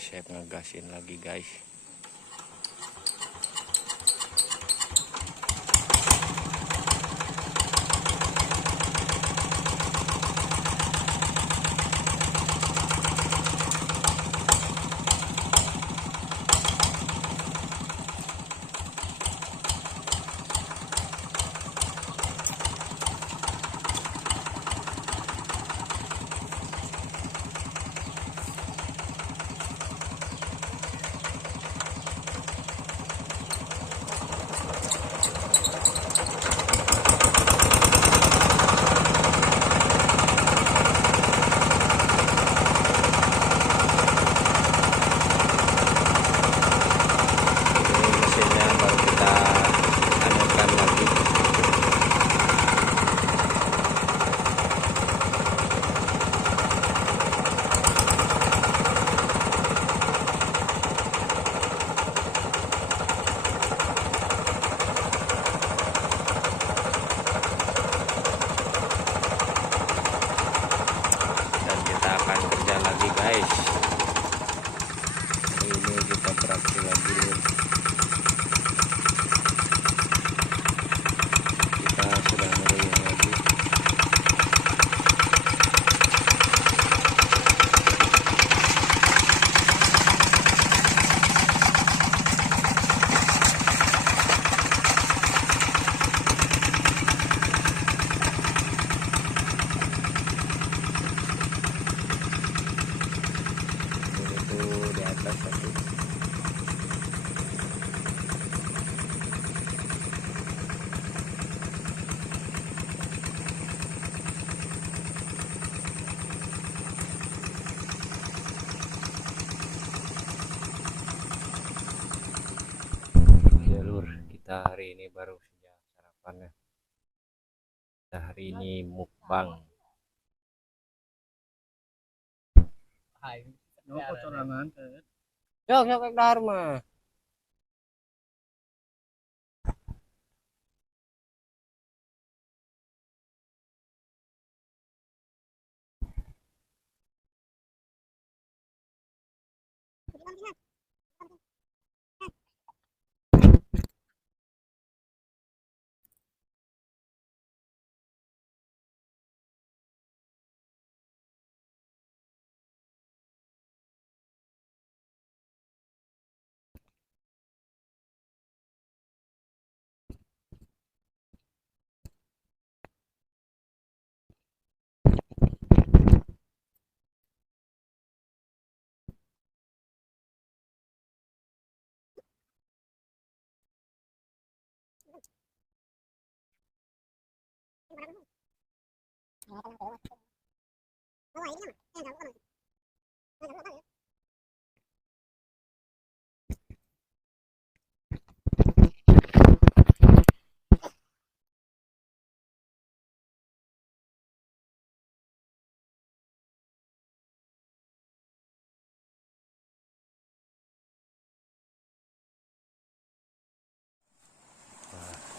chef ngegasin lagi guys. Guys, ini kita beraksi lagi, kita sudah meriang lagi. Kita hari ini baru saja sarapan ya. Kita hari ini mukbang. Jok Dharma.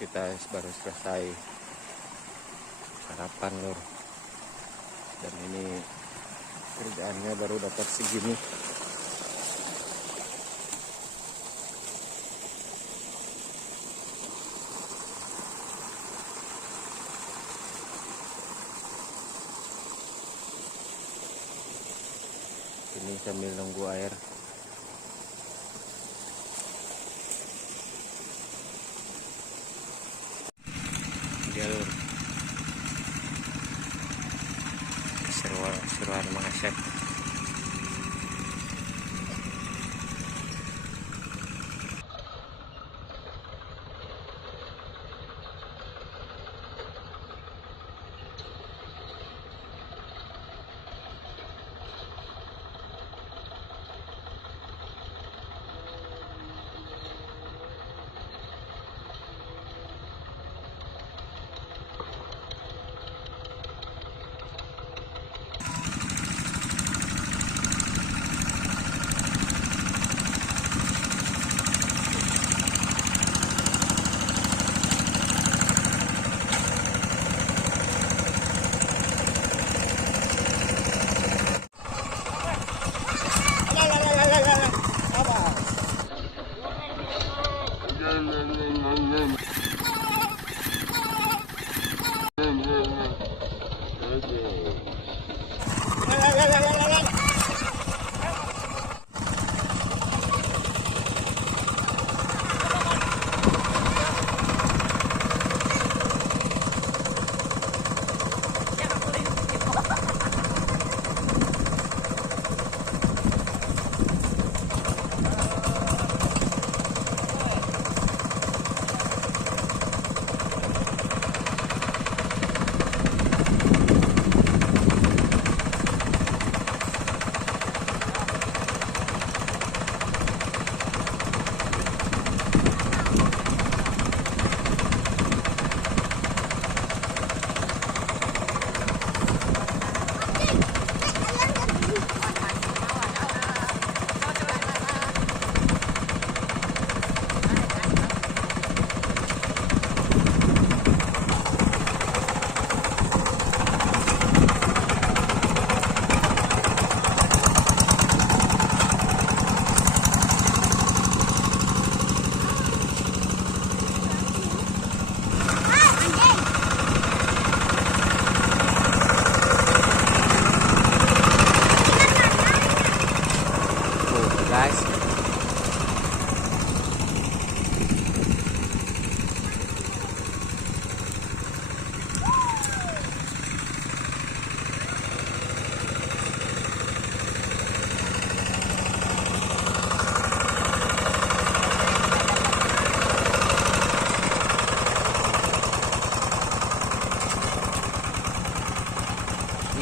Kita baru selesai sarapan lur, dan ini kerjaannya baru dapat segini. Ini sambil nunggu air. Jalur seruan mga chef.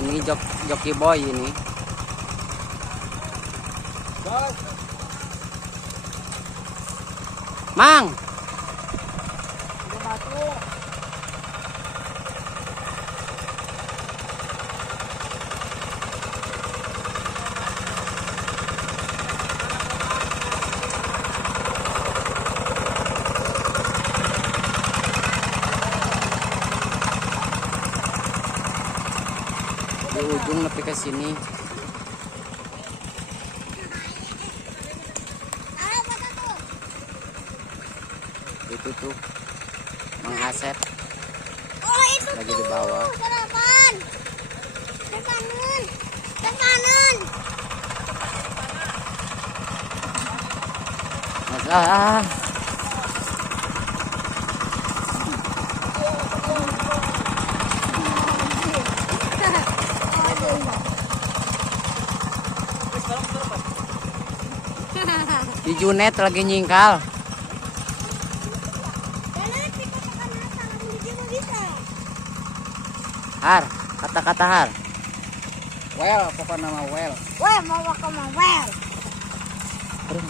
Ini joki boy ini. Mang. Udah masuk. Di ujung lebih ke sini. Itu tuh Mang Asep Oh itu lagi di bawah. sarapan. Ke kanan. Ke kanan. Masalah. Di Junet lagi nyingkal. Har, kata-kata Har. Well, pokoknya nama well. Weh mau ke mau well. Aduh.